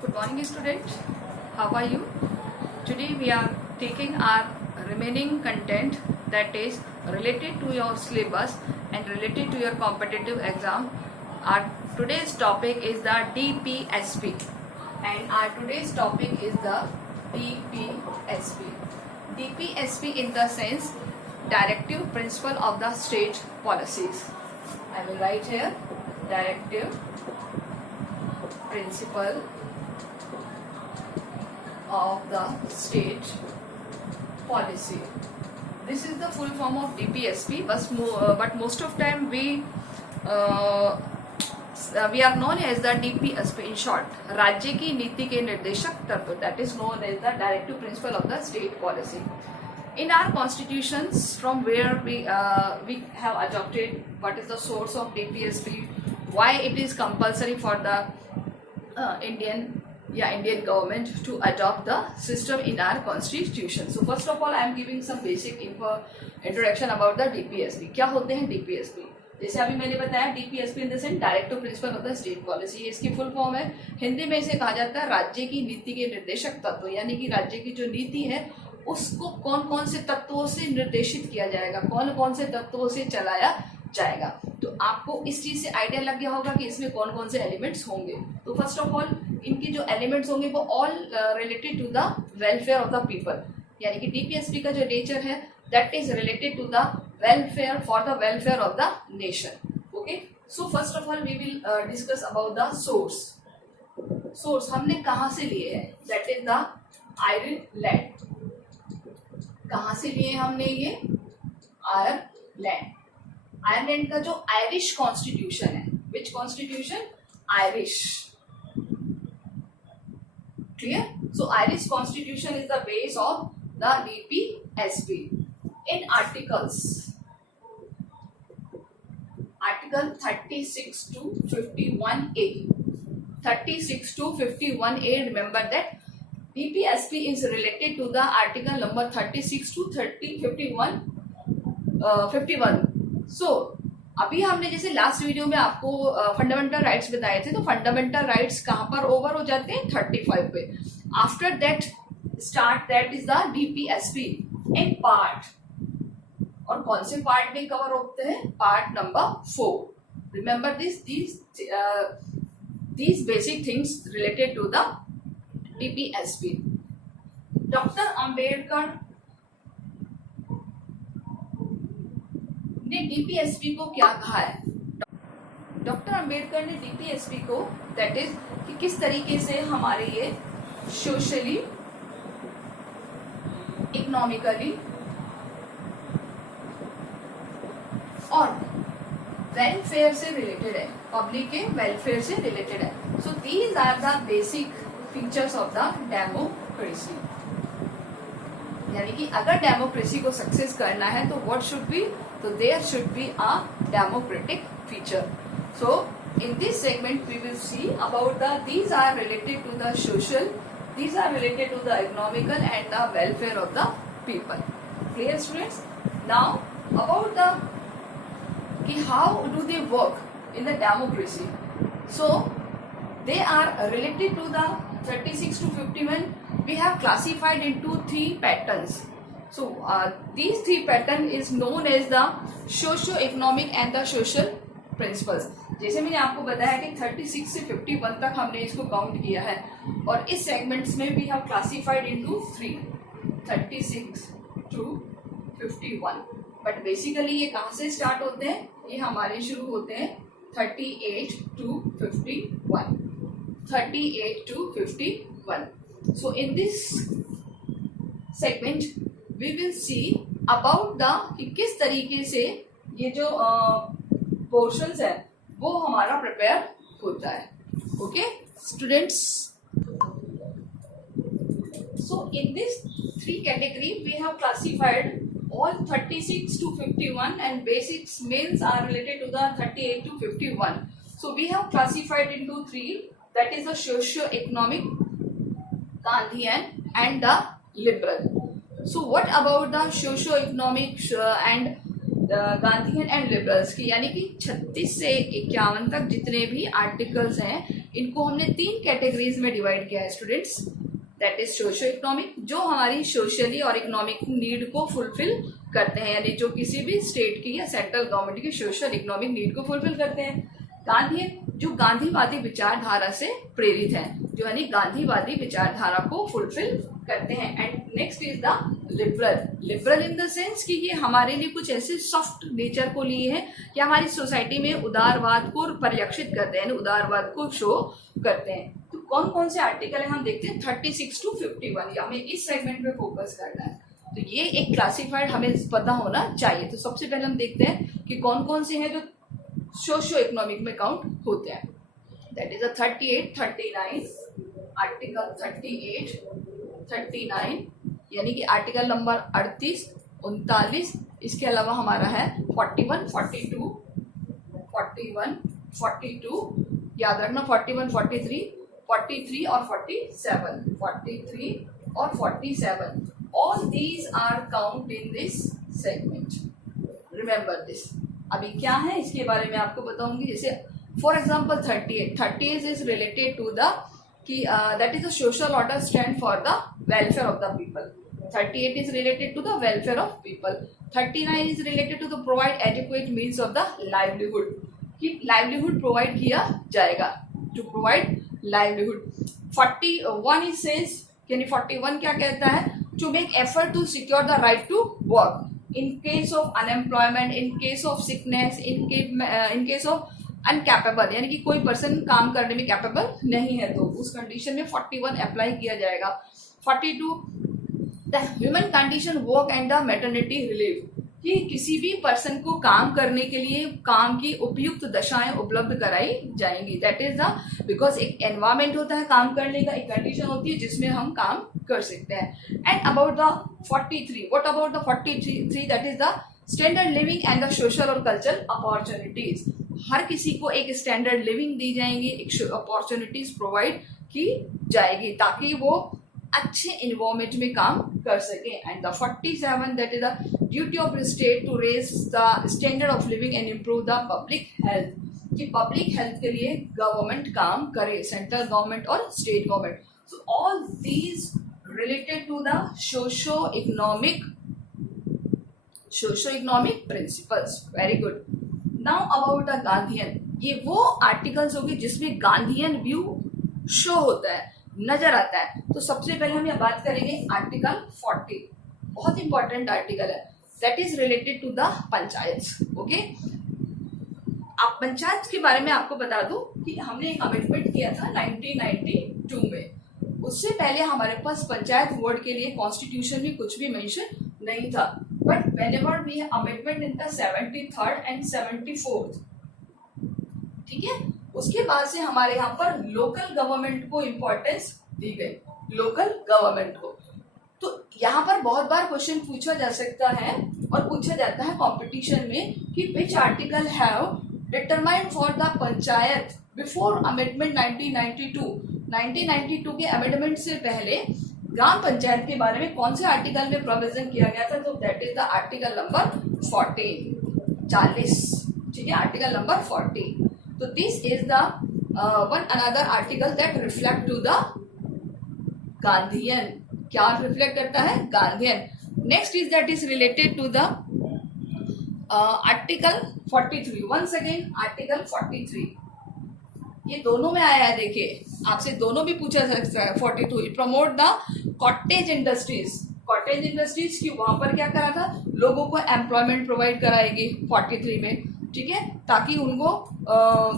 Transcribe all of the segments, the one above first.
Good morning, students. How are you? Today we are taking our remaining content that is related to your syllabus and related to your competitive exam. Our today's topic is the DPSP, and our today's topic is the DPSP. DPSP in the sense Directive Principle of the State Policies. I will write here Directive Principle of the state policy. This is the full form of DPSP, but most of time we are known as the DPSP in short. राज्य की नीति के निर्देशक तत्व, that is known as the directive principle of the state policy. In our constitutions, from where we have adopted what is the source of DPSP, why it is compulsory for the Indian government to adopt the system in our constitution. So first of all, I am giving some basic introduction about the DPSP. क्या होते हैं DPSP? जैसे अभी मैंने बताया DPSP in the sense directive principle of the state policy, इसकी full form है. हिंदी में इसे कहा जाता है राज्य की नीति के निर्देशक तत्व, यानी कि राज्य की जो नीति है उसको कौन कौन से तत्वों से निर्देशित किया जाएगा, कौन कौन से तत्वों से चलाया जाएगा. तो आपको इस चीज से आइडिया लग गया होगा कि इसमें कौन कौन से एलिमेंट्स होंगे. तो फर्स्ट ऑफ ऑल इनके जो एलिमेंट्स होंगे वो all related to the welfare of the people, यानी कि डीपीएसपी का जो नेचर है that is related to the welfare for the welfare of the nation. Okay, so first of all we will discuss about the source. Source हमने कहाँ से लिए हैं, दैट इज द आयरलैंड. कहाँ से लिए हमने ये, आयरलैंड. आयरलैंड का जो आयरिश कॉन्स्टिट्यूशन है, which constitution, Irish. Clear? So Irish Constitution is the base of the DPSP. In articles, Article 36 to 51A. 36 to 51A. Remember that DPSP is related to the article number 36 to 51. So अभी हमने जैसे last video में आपको fundamental rights बताए थे, तो fundamental rights कहाँ पर ओवर हो जाते हैं, 35 पे. After that that is the DPSP in part. और कौन से पार्ट में कवर होते हैं, part number 4. Remember these basic things related to the DPSP. Doctor Ambedkar ने डीपीएसपी को क्या कहा है. डॉक्टर अंबेडकर ने डीपीएसपी को दैट इज कि किस तरीके से हमारे ये सोशली, इकोनॉमिकली और वेलफेयर से रिलेटेड है, पब्लिक के वेलफेयर से रिलेटेड है. So these are the basic features of the democracy. यानी कि अगर डेमोक्रेसी को सक्सेस करना है तो व्हाट शुड बी, तो there should be a democratic feature. So in this segment we will see about the these are related to the social, these are related to the economical and the welfare of the people. Clear, students? Now about the how do they work in the democracy. So they are related to the 36 to 51. We have classified into 3 patterns. So these 3 pattern is known as the socio-economic and the social principles. जैसे मैंने आपको बताया कि 36 से 51 तक हमने इसको count किया है, और इस सेगमेंट्स में we have classified into 3, 36 to 51. But basically ये कहाँ से स्टार्ट होते हैं, ये हमारे शुरू होते हैं 38 to 51. 38 to 51. So in this segment we will see about the कि किस तरीके से ये जो पोर्शंस है वो हमारा प्रिपेयर होता है. Okay students, so in this 3 category we have classified all 36 to 51 and basics means are related to the 38 to 51. So we have classified into 3, that is the socio-economic, Gandhian and the liberal. So what about the socio-economic and Gandhian and liberals की, यानी कि 36 से 51 तक जितने भी articles हैं इनको हमने 3 कैटेगरीज में डिवाइड किया है students, that is socio economic, जो हमारी सोशली और इकोनॉमिक नीड को फुलफिल करते हैं, यानी जो किसी भी स्टेट की या सेंट्रल गवर्नमेंट की सोशल इकोनॉमिक नीड को फुलफिल करते हैं। गांधी, जो गांधीवादी विचारधारा से प्रेरित है, जो यानी गांधीवादी विचारधारा को फुलफिल करते हैं। And next is the liberal, liberal in the sense कि ये हमारे लिए कुछ ऐसे सॉफ्ट नेचर को लिए हैं कि हमारी सोसाइटी में उदारवाद को परिलक्षित करते हैं, उदारवाद को शो करते हैं। तो कौन कौन से आर्टिकल है हम देखते हैं 36 to 51, या हमें इस सेगमेंट पे फोकस करना है। तो ये एक क्लासिफाइड हमें पता होना चाहिए। तो सबसे पहले हम देखते हैं कि कौन कौन से हैं जो सोशियो इकोनॉमिक में काउंट होते हैं। दैट इज 38, 39, आर्टिकल 38, 39, यानी कि आर्टिकल नंबर 38, 39, इसके अलावा हमारा है 41, 42, 41, 42, याद रखना 41, 43, 43 और 47, 43 और 47, all these are count in this segment, remember this। अभी क्या है इसके बारे में आपको बताऊंगी। जैसे for example 38 is related to the कि that is the social order stand for the welfare of the people. 38 is related to the welfare of people. 39 is related to the provide adequate means of the livelihood, कि livelihood provide किया जाएगा, to provide livelihood. 41 is says, यानी 41 क्या कहता है, to make effort to secure the right to work in case of unemployment, in case of sickness, in case of uncapable, यानी कि कोई पर्सन काम करने में कैपेबल नहीं है तो उस कंडीशन में 41 अप्लाई किया जाएगा। 42 the human condition work and the maternity relief, कि किसी भी पर्सन को काम करने के लिए काम की उपयुक्त दशाएं उपलब्ध कराई जाएंगी। दैट इज द, बिकॉज एक एनवायरमेंट होता है काम करने का, एक कंडीशन होती है जिसमें हम काम कर सकते हैं। And about the 43, what about the 43, that is the standard living and the social और कल्चरल अपॉर्चुनिटीज। हर किसी को एक स्टैंडर्ड लिविंग दी जाएंगी, एक अपॉर्चुनिटीज प्रोवाइड की जाएगी ताकि वो अच्छे इन्वायरमेंट में काम कर सके। And the 47, that is the duty of state to raise the standard of living and improve the public health, कि पब्लिक हेल्थ के लिए गवर्नमेंट काम करे, सेंट्रल गवर्नमेंट और state government. So all these related to the socio-economic principles। Very good. Now about the Gandhian, ये वो articles होंगे जिसमें गांधीयन व्यू शो होता है, नजर आता है। तो सबसे पहले हम यहाँ बात करेंगे आर्टिकल 40, बहुत इंपॉर्टेंट आर्टिकल है, that is related to the panchayat. Okay, आप पंचायत के बारे में आपको बता दूं कि हमने एक अमेंडमेंट किया था 1992 में। उससे पहले हमारे पास पंचायत वर्ड के लिए कॉन्स्टिट्यूशन में कुछ भी मेंशन नहीं था, but whenever we have amendment in the 73rd and 74th, ठीक है, उसके बाद से हमारे यहाँ पर लोकल गवर्नमेंट को इम्पोर्टेंस दी गई, लोकल गवर्नमेंट को। तो यहाँ पर बहुत बार क्वेश्चन पूछा जा सकता है और पूछा जाता है कंपटीशन में कि which article have determined for the panchayat before amendment 1992। 1992 के अमेंडमेंट से पहले ग्राम पंचायत के बारे में कौन से आर्टिकल में प्रोविजन किया गया था, तो that is the article number 40, ठीक है, आर्टिकल नंबर 40। तो this is the one another article that reflect to the Gandhian, क्या रिफ्लेक्ट करता है, Gandhian. Next is that is related to the article 43, once again article 43, ये दोनों में आया है, देखिए आपसे दोनों भी पूछा जा सकता है। 42 promote the cottage industries, cottage industries की वहां पर क्या करा था, लोगों को एम्प्लॉयमेंट प्रोवाइड कराएगी 43 में, ठीक है, ताकि उनको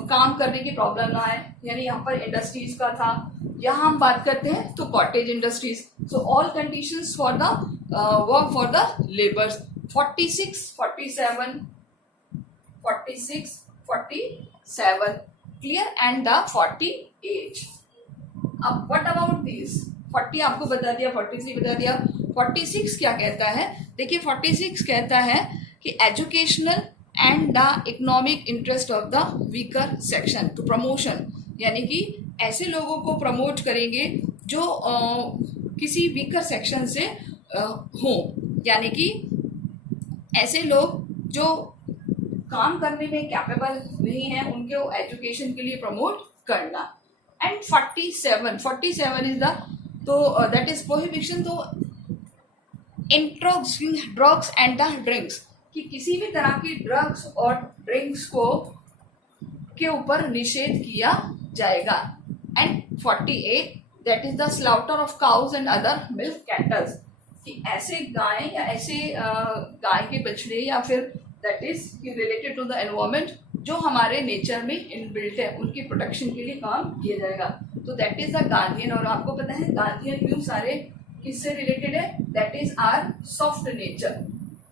काम करने की प्रॉब्लम ना आए, यानी यहाँ पर इंडस्ट्रीज का था। यहाँ हम बात करते हैं तो cottage industries, so all conditions for the work for the labours. 46, 47, 46, 47 clear, and the 48। अब व्हाट अबाउट दिस, 40 आपको बता दिया, 43 बता दिया, 46 क्या कहता है, देखिए 46 कहता है कि educational and the economic interest of the weaker section two promotion, यानी कि ऐसे लोगों को प्रमोट करेंगे जो किसी वीकर सेक्शन से हों, यानी कि ऐसे लोग जो काम करने में कैपेबल नहीं है, उनके एजुकेशन के लिए प्रमोट करना। एंड 47 इज द, तो दैट इज प्रोहिबिशन, तो introducing drugs and the drinks, कि किसी भी तरह की ड्रग्स और ड्रिंक्स को के ऊपर निषेध किया जाएगा. And 48 that is the slaughter of cows and other milk kettles, कि ऐसे गाय या ऐसे गाय के बछड़े या फिर that is related to the environment जो हमारे नेचर में इनबिल्ट है, उनकी प्रोटेक्शन के लिए काम किया जाएगा. तो दैट इज द गांधीयन. और आपको पता है गांधीयन व्यू सारे किससे रिलेटेड है? That is our soft nature,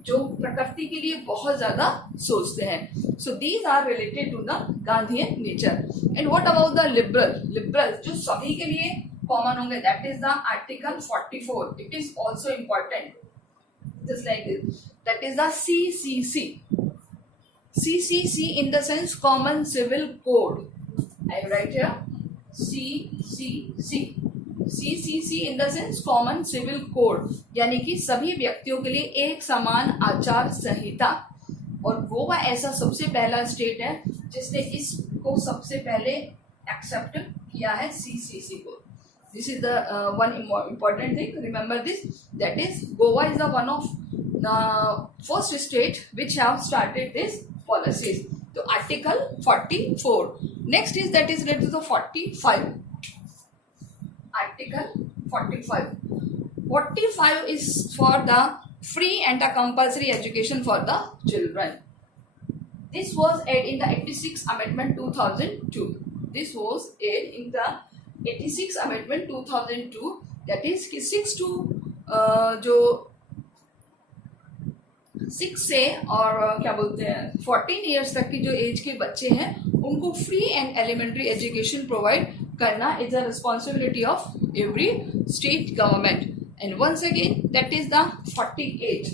जो प्रकृति के लिए बहुत ज्यादा सोचते हैं. So these are related to the Gandhian nature. And what about the liberal जो सभी के लिए कॉमन होंगे, that is the article 44. It is also important, just like this. That is the CCC in the sense common civil code. I write here CCC in the sense common civil code, यानी कि सभी व्यक्तियों के लिए एक समान आचार संहिता. और गोवा ऐसा सबसे पहला स्टेट है जिसने इसको सबसे पहले एक्सेप्ट किया है, CCC को. This is the one important thing. Remember this. That is, Goa is the one of the first state which have started this policies. So Article 44. Next is that is related to 45. Article 45. 45 is for the free and the compulsory education for the children. This was added in the 86th Amendment 2002. This was added in the 86 Amendment 2002. That is कि 6 to जो 6 से और क्या बोलते हैं 14 years तक की जो एज के बच्चे हैं उनको free and elementary education provide करना is a responsibility of every state government. And once again that is the 48.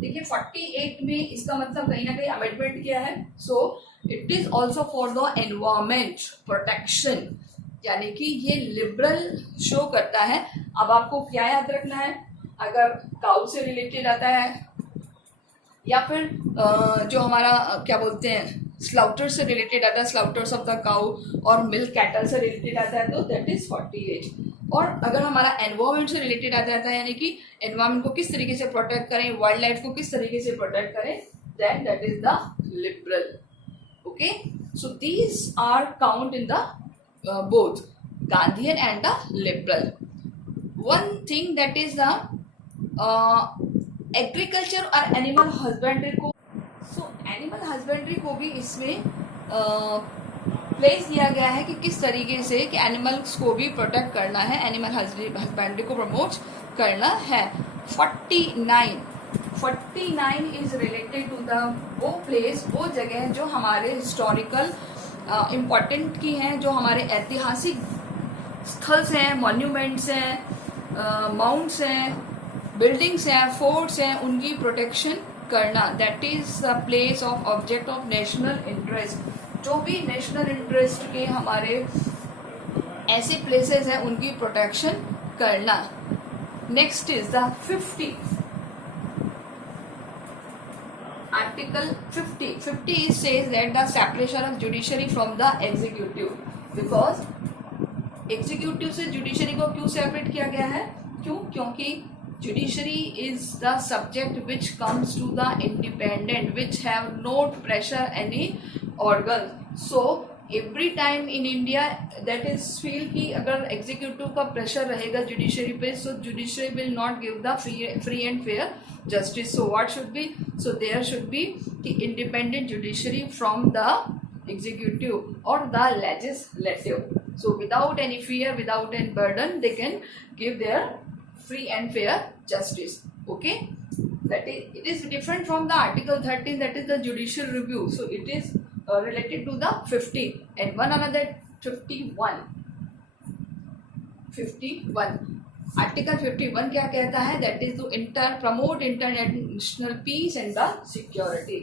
देखिए 48 में इसका मतलब कहीं ना कहीं अमेंडमेंट किया है. So it is also for the environment protection, यानी कि ये लिबरल शो करता है. अब आपको क्या याद रखना है, अगर काउ से रिलेटेड आता है या फिर जो हमारा क्या बोलते हैं स्लाउटर से रिलेटेड आता है, स्लाउटर्स ऑफ द काउ, और मिल्क कैटल से रिलेटेड आता है, तो दैट इज 48. और अगर हमारा एनवायरमेंट से रिलेटेड आ जाता है, यानी कि एनवायरमेंट को किस तरीके से प्रोटेक्ट करें, वाइल्ड लाइफ को किस तरीके से प्रोटेक्ट करें, then that is the liberal. Okay, so these are count in the both Gandhian and the liberal. One thing that is the agriculture और animal husbandry को, so animal husbandry को भी इसमें प्लेस दिया गया है कि किस तरीके से कि एनिमल्स को भी प्रोटेक्ट करना है, एनिमल हस्बेंड्री को प्रमोट करना है. 49 इज रिलेटेड टू द वो प्लेस, वो जगह जो हमारे हिस्टोरिकल इम्पॉर्टेंट की हैं, जो हमारे ऐतिहासिक स्थल्स हैं, मॉन्यूमेंट्स हैं, माउंट्स हैं, बिल्डिंग्स हैं, फोर्ट्स हैं, उनकी प्रोटेक्शन करना. That is the place of object of national interest. जो भी नेशनल इंटरेस्ट के हमारे ऐसे प्लेसेस हैं उनकी प्रोटेक्शन करना. Next is the 50. Article 50 says that the separation of judiciary from the executive, because executive से judiciary को क्यों separate किया गया है, क्योंकि judiciary is the subject which comes to the independent, which have no pressure any organ. So every time in India that is feel कि अगर executive का pressure रहेगा judiciary पे, so judiciary will not give the free and fair justice. So what should be, so there should be the independent judiciary from the executive or the legislative. So without any fear, without any burden, they can give their free and fair justice. Okay, that is, it is different from the Article 13, that is the judicial review. So it is related to the 50. And one another 51. Article 51 क्या कहता है, that is to promote international peace and the security.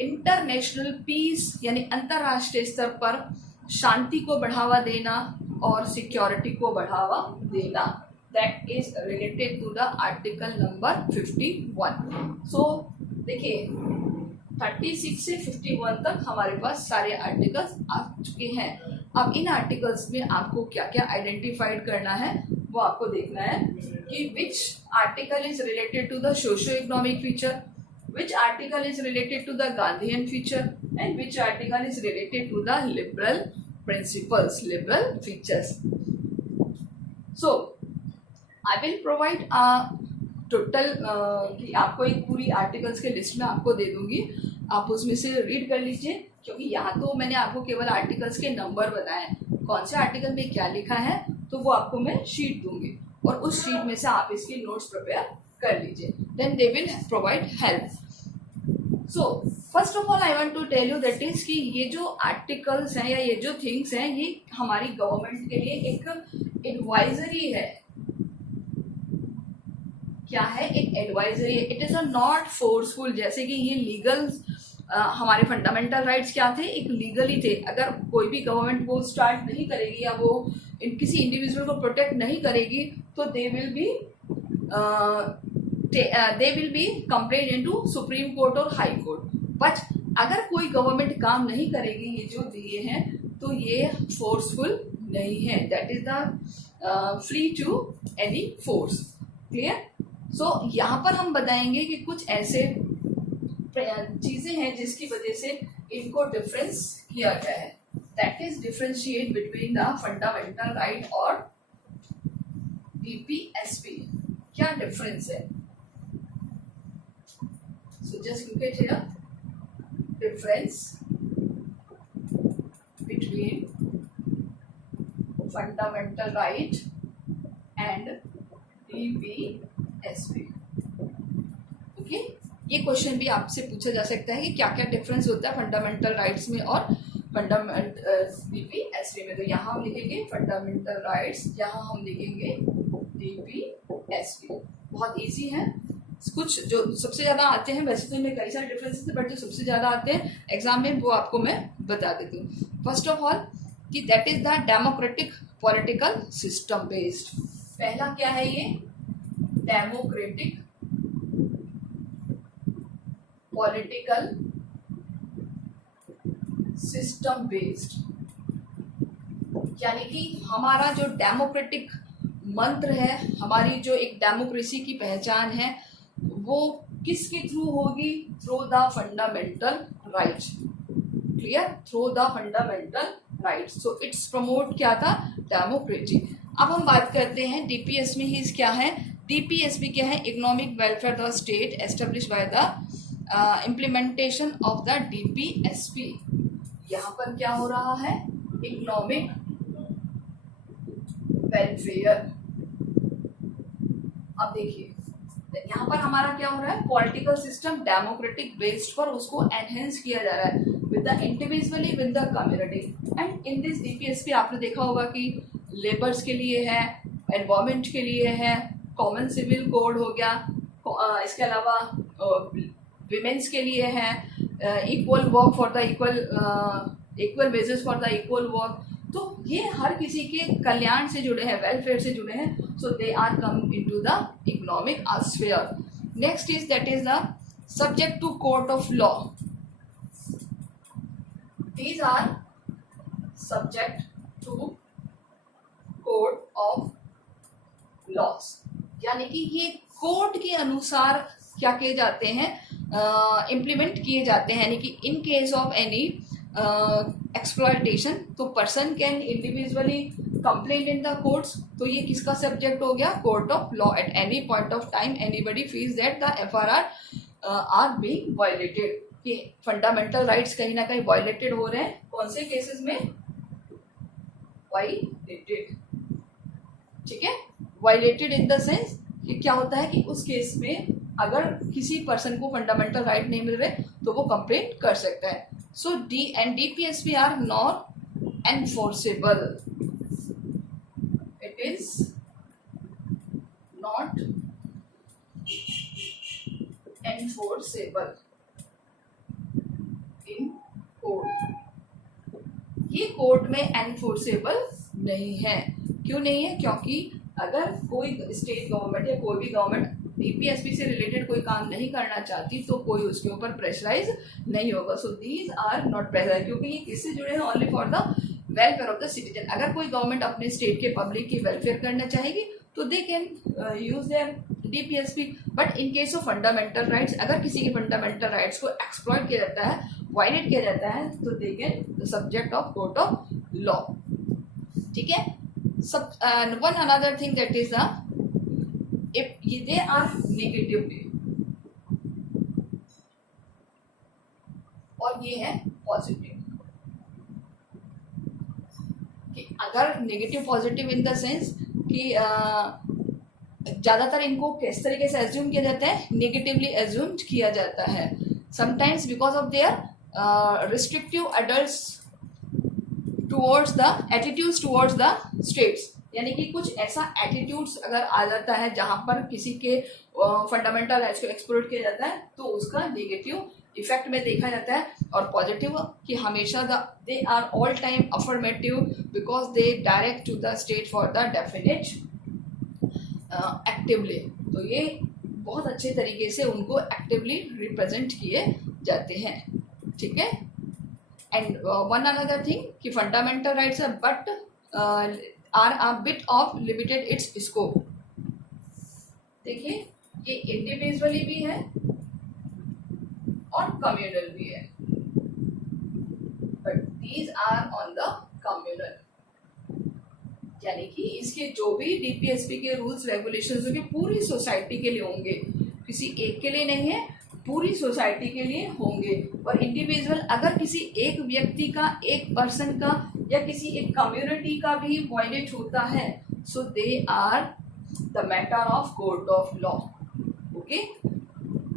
International peace यानी अंतरराष्ट्रीय स्तर पर शांति को बढ़ावा देना और सिक्योरिटी को बढ़ावा देना. That is related to the article number 51. सो देखिए 36 से 51 तक हमारे पास सारे आर्टिकल्स आ चुके हैं. अब इन आर्टिकल्स में आपको क्या क्या आइडेंटिफाइड करना है वो आपको देखना है कि which article is related to the socio economic feature, which article is related to the Gandhian feature, and which article is related to the liberal principles, liberal features. So I will provide a total कि आपको एक पूरी articles के list में आपको दे दूंगी, आप उसमें से रीड कर लीजिए, क्योंकि यहाँ तो मैंने आपको केवल आर्टिकल्स के नंबर बताए, कौन से आर्टिकल में क्या लिखा है तो वो आपको मैं शीट दूंगी और उस शीट में से आप इसकी नोट्स प्रिपेयर कर लीजिए, then they will provide help. So first of all I want to tell you that is कि ये जो आर्टिकल्स हैं या ये जो थिंग्स हैं ये हमारी गवर्नमेंट के लिए एक एडवाइजरी है. क्या है? एक एडवाइजरी है. It is not forceful. जैसे कि ये लीगल हमारे फंडामेंटल राइट्स क्या थे? एक लीगली थे. अगर कोई भी गवर्नमेंट वो स्टार्ट नहीं करेगी या वो किसी इंडिविजुअल को प्रोटेक्ट नहीं करेगी तो they will be complain into supreme court और हाई कोर्ट. बट अगर कोई गवर्नमेंट काम नहीं करेगी ये जो दिए हैं तो ये फोर्सफुल नहीं है. That is the free to any force. Clear? So यहाँ पर हम बताएंगे कि कुछ ऐसे चीजें हैं जिसकी वजह से इनको डिफरेंस किया गया है. That is differentiate between the fundamental right और DPSP. क्या डिफरेंस है? So just look at here, difference between fundamental right and DPSP. Okay? ये क्वेश्चन भी आपसे पूछा जा सकता है कि क्या क्या डिफरेंस होता है फंडामेंटल राइट्स में और DPSP में. तो यहाँ हम लिखेंगे फंडामेंटल राइट्स, यहाँ हम लिखेंगे DPSP. बहुत इजी है. कुछ जो सबसे ज़्यादा आते हैं, वैसे तो इनमें कई सारे डिफरेंसेस हैं बट जो सबसे ज़्यादा आते हैं एग्जाम में वो आपको मैं बता देती हूँ. फर्स्ट ऑफ ऑल कि that is the democratic political system based. पहला क्या है ये? Democratic political system based. यानी कि हमारा जो डेमोक्रेटिक मंत्र है, हमारी जो एक डेमोक्रेसी की पहचान है वो किसके थ्रू होगी? Through the fundamental rights. Clear? Through the fundamental rights. So it's promote क्या था? डेमोक्रेसी. अब हम बात करते हैं DPSP ही क्या है. DPSP क्या है? Economic welfare the state establish by the implementation of the DPSP. यहाँ पर क्या हो रहा है? Economic welfare. अब देखिए यहाँ पर हमारा क्या हो रहा है? पॉलिटिकल सिस्टम डेमोक्रेटिक बेस्ड पर उसको एनहेंस किया जा रहा है with the individually with the community. And in this DPSP आपने देखा होगा कि लेबर्स के लिए है, एनवायरमेंट के लिए है, कॉमन सिविल कोड हो गया, इसके अलावा विमेंस के लिए है, equal work for the equal wages for the equal work. तो ये हर किसी के कल्याण से जुड़े हैं, वेलफेयर से जुड़े हैं. So they are come into the economic sphere. Next is that is the subject to court of law. These are subject to court of laws. यानी कि ये कोर्ट के अनुसार क्या किए जाते हैं? इम्प्लीमेंट किए जाते हैं. यानी कि in case of any exploitation तो person can individually complain in the courts. तो ये किसका सब्जेक्ट हो गया? Court of law. At any point of time anybody feels that the FRR are being violated. कि फंडामेंटल राइट्स कहीं ना कहीं वायलेटेड हो रहे हैं. कौन से केसेस में? वायलेटेड. ठीक है? वायलेटेड इन द सेंस कि क्या होता है कि उस केस में अगर किसी पर्सन को फंडामेंटल राइट नहीं मिल रहे तो वो कंप्लेंट कर सकता है. So D and DPSP are not enforceable. It is not enforceable in court. ये कोर्ट में एनफोर्सेबल नहीं है. क्यों नहीं है? क्योंकि अगर कोई स्टेट गवर्नमेंट या कोई भी गवर्नमेंट DPSP से रिलेटेड कोई काम नहीं करना चाहती तो कोई उसके ऊपर प्रेशराइज नहीं होगा. So these are not pressurize. क्योंकि ये किससे जुड़े हैं? Only for the welfare of the citizen. अगर कोई गवर्नमेंट अपने स्टेट के पब्लिक की वेलफेयर करना चाहेगी तो they can use their DPSP. But in case of fundamental rights, अगर किसी के फंडामेंटल राइट्स को एक्सप्लॉइट किया जाता है, वायलेट किया जाता है, तो they can the subject of court of law. ठीक है। सब one another thing that is if they are negatively, और ये है पॉजिटिव। कि अगर negative positive in the sense कि ज्यादातर इनको किस तरीके से एज्यूम किया जाता है, नेगेटिवली एज्यूम किया जाता है। Sometimes because of their restrictive adults towards the attitudes towards the states, यानी कि कुछ ऐसा एटीट्यूड्स अगर आ जाता है जहां पर किसी के फंडामेंटल राइट्स को एक्सप्लोर किया जाता है तो उसका नेगेटिव इफेक्ट में देखा जाता है। और पॉजिटिव कि हमेशा they are all time affirmative because they direct to the state for the definite actively. तो ये बहुत अच्छे तरीके से उनको एक्टिवली रिप्रेजेंट किए जाते हैं। ठीक है। एंड वन अनदर थिंग कि fundamental rights are but are a bit of limited its scope. देखिए ये इंडिविजुअली भी है और कम्युनल भी है, but these are on the communal, यानी कि इसके जो भी डीपीएसपी के रूल्स रेगुलेशंस होंगे पूरी सोसाइटी के लिए होंगे, किसी एक के लिए नहीं है, पूरी सोसाइटी के लिए होंगे। और इंडिविजुअल अगर किसी एक व्यक्ति का, एक पर्सन का या किसी एक कम्युनिटी का भी वायलेट होता है, so they are the matter of court of law. Okay,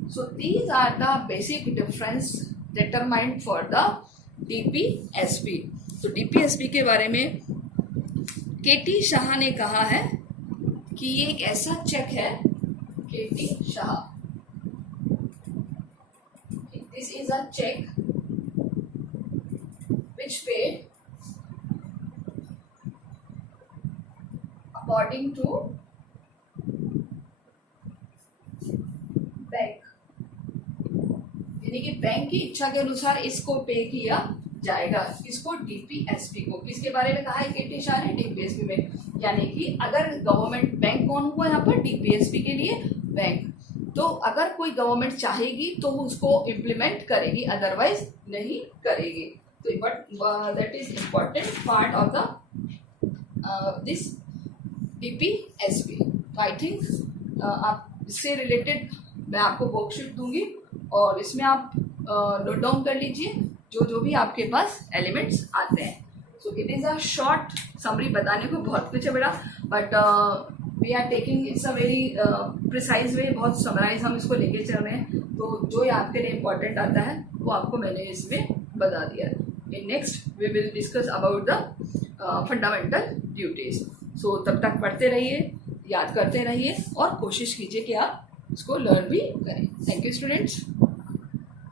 so these are the basic difference determined for the DPSP. तो डीपीएसपी के बारे में केटी शाह ने कहा है कि ये एक ऐसा चेक है, KT Shah, this is a cheque which paid according to bank, यानी कि बैंक की इच्छा के अनुसार इसको पे किया जाएगा। किसको? डीपीएसपी को। किसके बारे में कहा है केटी शाह ने? डीपीएसपी में। यानी कि अगर गवर्नमेंट, बैंक कौन हुआ यहाँ पर? डीपीएसपी के लिए बैंक। तो अगर कोई गवर्नमेंट चाहेगी तो उसको इम्प्लीमेंट करेगी, अदरवाइज नहीं करेगी। तो but that is important part of the this DPSP. तो आई थिंक आप इससे रिलेटेड मैं आपको वर्कशीट दूंगी और इसमें आप नोट डाउन कर लीजिए जो भी आपके पास एलिमेंट्स आते हैं। So it is a short summary, बताने को बहुत कुछ है बेटा, but we are taking its a very precise way, बहुत समराइज हम इसको लेके चल रहे हैं। तो जो आपके लिए इम्पोर्टेंट आता है वो आपको मैंने इसमें बता दिया। In next we will discuss about the fundamental duties. So तब तक पढ़ते रहिए, याद करते रहिए और कोशिश कीजिए कि आप इसको लर्न भी करें। Thank you students.